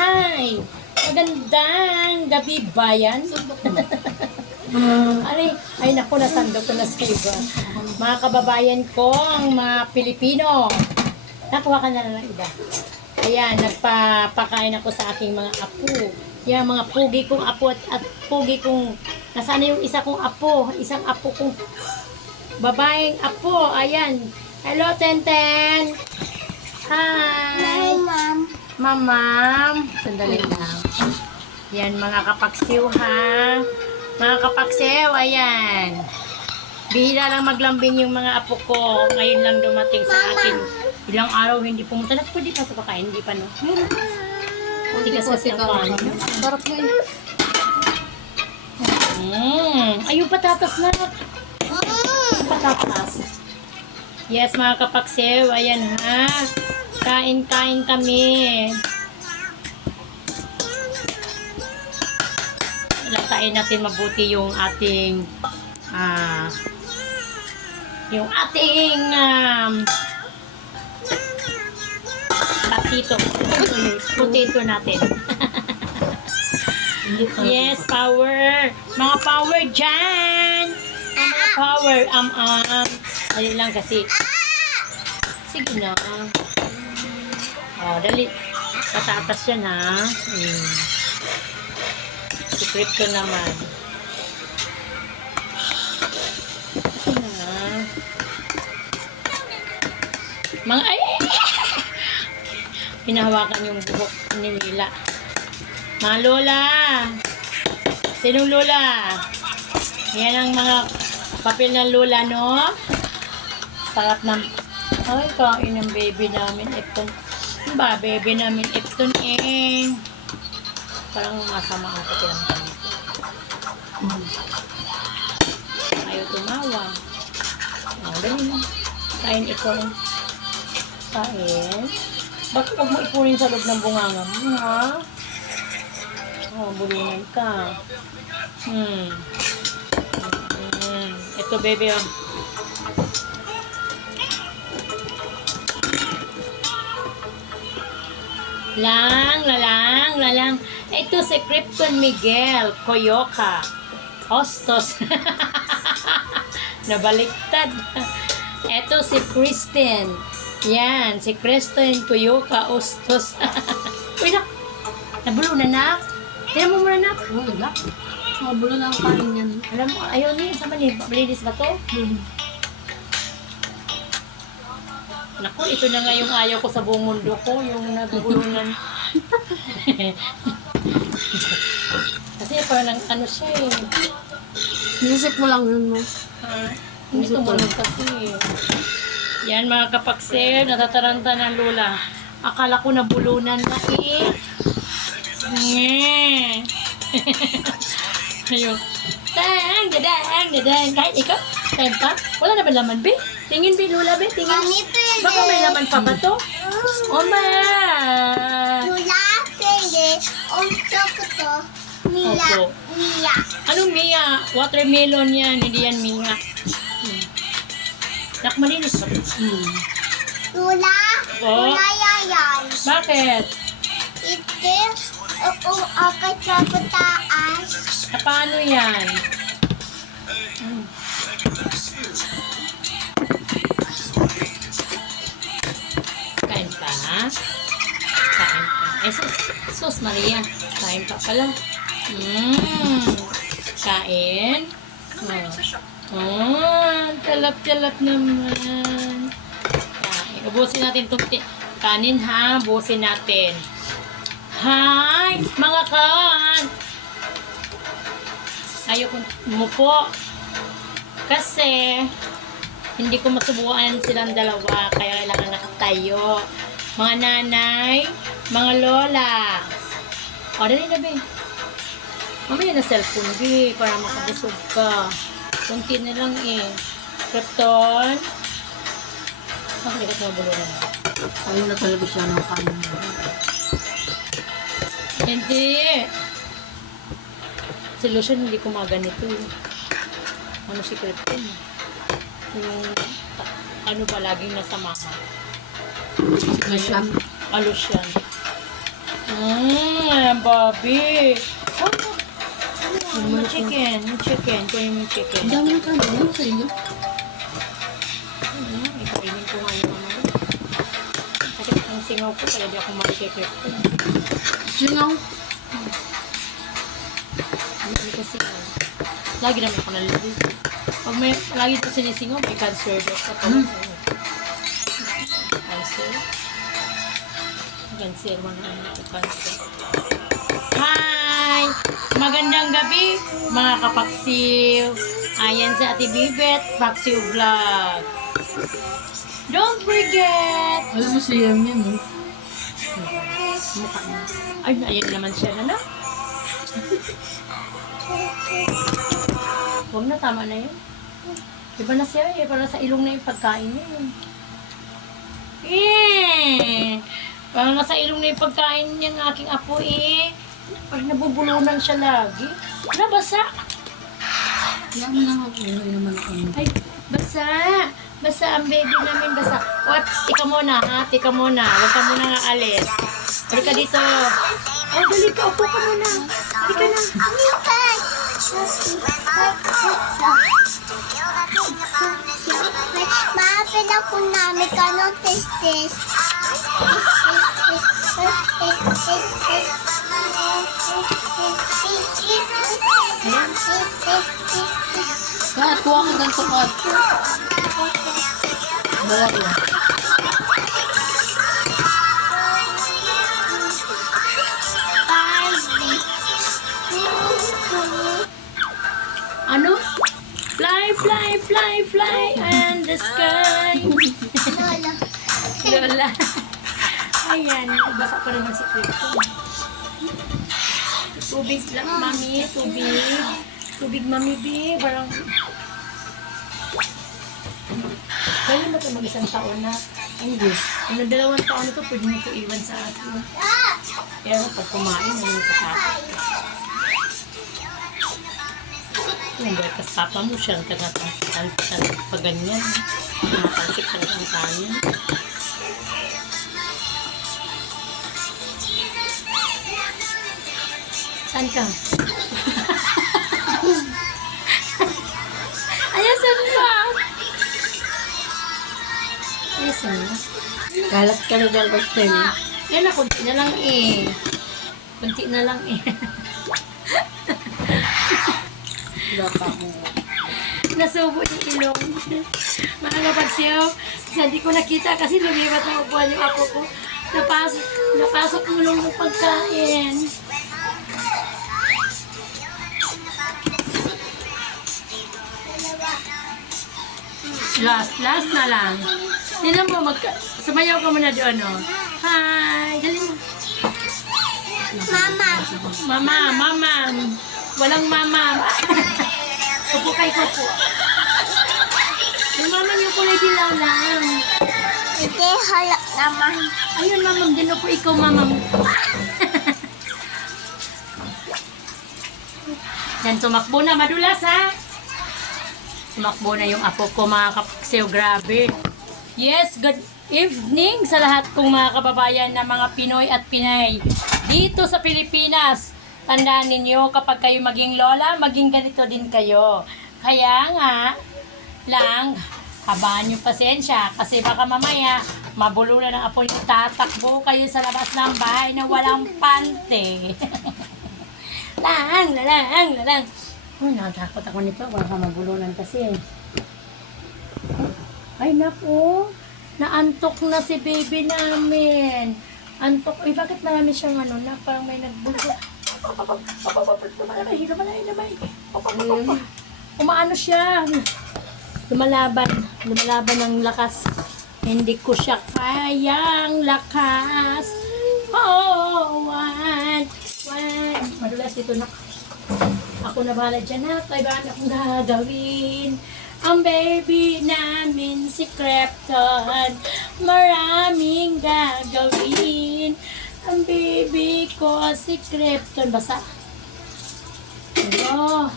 Hi! Magandang gabi, bayan. Ay naku, nasandok ko na sa iba. Mga kababayan ko, ang mga Pilipino. Nakuha ka na ng iba. Ayan, nagpapakain ako sa aking mga apo. Yan, mga pugi kong apo at pugi kong... Nasaan na yung isa kong apo? Isang apo kong babaeng apo. Ayan. Hello, Tenten. Hi. Ma'am. Mamam. Sandali lang. Yan, mga kapaksiw ha. Mga kapaksiw, ayan. Bihira lang maglambing yung mga apo ko. Ngayon lang dumating sa akin. Ilang araw hindi pumunta. Pwede pa ito kakain? Hindi pa, no? Tigas kasi ang kain. Sarap mo yun. Ayun, patatas na. Patatas. Yes, mga kapaksiw. Ayan ha. Kain-kain kami. Latain natin mabuti yung ating potato natin. Yes, power. Mga power dyan. Mga power. Ayun lang kasi. Sige na. Dali. Patatas yan ha. Si Crypto naman. Mga hinahawakan yung buhok ni Mila. Mga lola. Sinong lola? Yan ang mga papel ng lola, no? Sarap ng... Ay, kain ng baby namin. Ipton. Ba, baby namin. Ipton eh. Parang masama ang pakiramdam nito. Ayaw tumawa. Dali na. Kain ito. Kain. Bakit huwag mo ipunin sa loob ng bunganga mo, ha? Bulungan ka. Ito, baby, oh. Lalang. Ito si Krypton Miguel Coyoca Hostos. Nabaliktad. Ito si Kristen. Yan, si Kristen Coyoca Hostos. Uy, nak. Nabulunan na. Tiyan mo muna, nak. Wala. Mabulo na ang kain yan. Alam mo, ayaw niya. Sama niya. Malinis ba to? Naku, ito na nga yung ayaw ko sa buong mundo ko. Yung nabulunan. Kasi parang ano siya eh. Music mo lang yun mo. Hindi tumulog kasi. Yan mga kapaksel, natataranta ng lola. Akala ko nabulunan na eh. Ayun. Dadang. Kahit ikaw, kain pa? Wala na ba laman, be? Tingin, be, lola, be? Tingin. Baka may laman pa ba to? Oma! Lula, pwede. Ko to. Opo. Mia. Anong Mia? Watermelon yan, hindi yan Mia. Nak, malinis ba? Lula, Oh. lula yan. Bakit? Ito, ako sa pataas. Paano yan? Kain pa? Kain pa. Eh, sus Maria. Kain pa pala. Kain. Talap-talap naman. Kain. Ubusin natin itong kanin ha. Ubusin natin. Hi! Mga kan! Ayoko umupo. Kasi, hindi ko masubukan silang dalawa. Kaya kailangan nakatayo. Mga nanay, mga lola. O, dali na, be. Mamaya na cellphone, be. Para makabusog ka. Kunti na lang, eh. Krypton. Bakit mo bulunan? Ayaw na talaga siya ng kain. Hindi. Si Lucian hindi kumaganito eh. Ano si Krypton? Yung ano ba laging nasa mama. Lucian. Lucian. naman, Bobby. Yung chicken. Kunin mo yung chicken. Ang dami ng kanin. Ano sa inyo? Ikainin ko nga yung ano. Kasi ang singaw ko, kaya di ako makikikip ko. Singaw. Hindi kasi lagi naman ako nalilito. Pag may, lagi ito sinisingaw, may cancer daw sa pag cancer. Cancer, mga ano, cancer. Hi! Magandang gabi, mga kapaksiw. Ayan si Ate Bibet, Paksiw Vlog. Don't forget! Alam mo siya yan, no? Mukha niya. Ay, ayan naman siya na. Huwag na, tama na yun. Iba na siya eh, para sa ilong na yung pagkain niya. Parang nasa ilong na yung pagkain niya ng aking apo eh. Parang nabubulunan siya lagi. Nabasa. Kaya mo na ako. Ano naman ako. Ay, basa. Basa ang baby namin, basa. Oops, tika muna ha, tika muna. Huwag ka muna nga alis. Dali ka dito. Oh, dali ka, upo ka muna. Dali ka na. Maapin ako namin ka no test. Kaya tuwa ka ganito ka. Wala yan. Ano? Fly, fly, fly, fly in the sky. Lola. Ayan, basa pa naman si Krito. Tubig lang, mami. Tubig. Tubig, mami, B. Parang... Kaya ba ito mag-isang taon na? English. Kung 2 taon na ito, pwede mo ito iwan sa atin. Kaya pag kumain, ano yung kasakit. Yung batas papa mo siya, taga-tansitan pa ganyan. Matansik talaga ang kanin. Saan ka? Ayan, saan ba? Ayan, saan ba? Kalat ka na dyan kasi niya. Yan na, kunti na lang eh. Kunti na lang eh. Baka mo. Nasubo yung ilong. Mga kapagsiyaw, hindi ko nakita kasi lumibat ang upuan yung ako ko. Napasok mo lang ng pagkain. Last na lang. Tignan mo, sumayaw ka muna doon, oh. Hi! Dali mo. Mama. Walang mama. Upo kay Coco. Yung mama niyo kulay dilaw lang. Hindi, halak naman. Ayun, mamam. Din po ikaw, mamam. Yan, tumakbo na. Madulas, ha? Tumakbo na yung apo ko, mga kapaksiw. Grabe. Yes, good evening sa lahat kong mga kababayan na mga Pinoy at Pinay. Dito sa Pilipinas, tandaan ninyo, kapag kayo maging lola, maging ganito din kayo. Kaya nga, lang, habaan yung pasensya kasi baka mamaya, mabulunan ng apo nyo, tatakbo kayo sa labas ng bahay na walang pante. lang. Uy, natakot ako nito, baka mabulunan kasi. Ay, naku, naantok na si baby namin. Antok. Uy, bakit marami siyang ano na parang may nagbulgo. Lumalay. Umaano siya. Lumalaban ng lakas. Hindi ko siya kayang lakas. Oh, one. Madulas dito na. Ako na bahala dyan na. Kaya ba akong gagawin? Ang baby namin si Krypton, maraming gagawin. Ang baby ko si Krypton. Basa. Hello.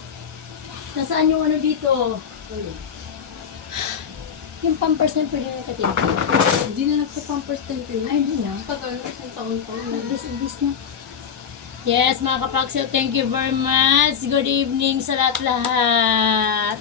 Nasaan yung ano dito? Yung pampers na pwede na katin. Hindi na nagpa-pampers temple. Ay, hindi na. Tagal na, isang taon pa. Ibis na. Yes, mga kapaksil, thank you very much. Good evening sa lahat-lahat.